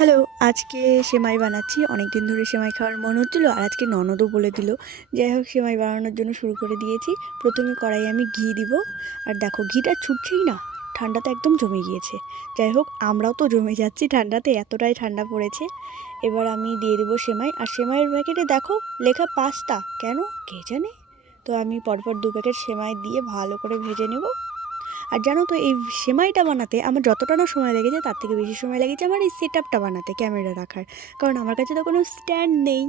Hello, আজকে সেমাই বানাচ্ছি। অনেক দিন ধরে সেমাই খাওয়ার মন হচ্ছিল, আর আজকে ননদও বলে দিল। যাই হোক, সেমাই বানানোর জন্য শুরু করে দিয়েছি। প্রথমে কড়াইয়ে আমি ঘি দিব। আর দেখো, ঘিটা ছুটছেই না, ঠান্ডাতে একদম জমে গিয়েছে। যাই হোক, আমরাও তো জমে যাচ্ছি ঠান্ডাতে, এতটাই ঠান্ডা পড়েছে। এবার আমি দিয়ে দেবো সেমাই। আর সেমাইয়ের প্যাকেটে দেখো লেখা পাস্তা, কেন কে জানে। তো আমি পরপর 2 প্যাকেট সেমাই দিয়ে ভালো করে ভেজে নেব। আর জানো তো, এই সেমাইটা বানাতে আমার যতটা না সময় লেগেছে তার থেকে বেশি সময় লেগেছে আমার এই সেট আপটা বানাতে, ক্যামেরা রাখার। কারণ আমার কাছে তো কোনো স্ট্যান্ড নেই।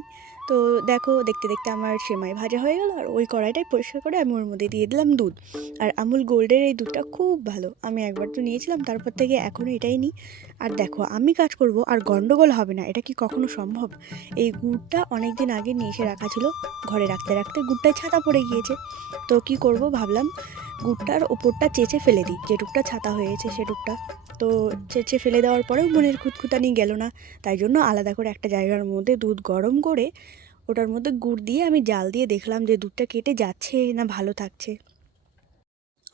তো দেখো, দেখতে দেখতে আমার সেমাই ভাজা হয়ে গেল। আর ওই কড়াইটাই পরিষ্কার করে আমি ওর মধ্যে দিয়ে দিলাম দুধ। আর আমুল গোল্ডের এই দুধটা খুব ভালো, আমি একবার তো নিয়েছিলাম, তারপর থেকে এখনও এটাই নিই। আর দেখো, আমি কাজ করব আর গন্ডগোল হবে না, এটা কি কখনো সম্ভব? এই গুড়টা অনেক দিন আগে নিয়ে এসে রাখা ছিল, ঘরে রাখতে রাখতে গুড়টায় ছাতা পড়ে গিয়েছে। তো কি করব ভাবলাম, গুড়টার ওপরটা চেঁচে ফেলে দিই, যেটুকটা ছাতা হয়েছে সেটুকটা। তো চেঁচে ফেলে দেওয়ার পরেও মনের খুঁতখুঁতানি গেল না। তাই জন্য আলাদা করে একটা জায়গার মধ্যে দুধ গরম করে ওটার মধ্যে গুড় দিয়ে আমি জাল দিয়ে দেখলাম যে দুধটা কেটে যাচ্ছে না ভালো থাকছে।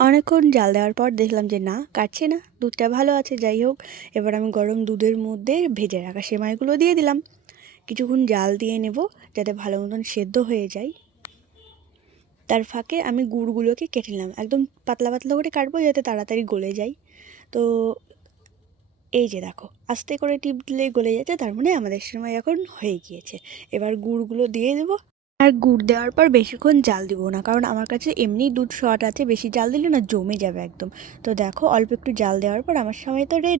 অনেকক্ষণ জাল দেওয়ার পর দেখলাম যে না, কাটছে না, দুধটা ভালো আছে। যাই হোক, এবার আমি গরম দুধের মধ্যে ভেজে রাখা সেমাইগুলো দিয়ে দিলাম। কিছুক্ষণ জাল দিয়ে নেব যাতে ভালো মতন সেদ্ধ হয়ে যায়। তার ফাঁকে আমি গুড়গুলোকে কেটে নিলাম, একদম পাতলা পাতলা করে কাটবো যাতে তাড়াতাড়ি গলে যায়। তো এই যে দেখো, আস্তে করে টিপ দিলে গলে যাচ্ছে, তার মানে আমাদের সময় এখন হয়ে গিয়েছে। এবার গুড়গুলো দিয়ে দেবো। আর গুড় দেওয়ার পর বেশিক্ষণ জাল দিব না, কারণ আমার কাছে এমনি দুধ শর্ট আছে, বেশি জাল দিলে না জমে যাবে একদম। তো দেখো, অল্প একটু জাল দেওয়ার পর আমার সময় তো রেডি।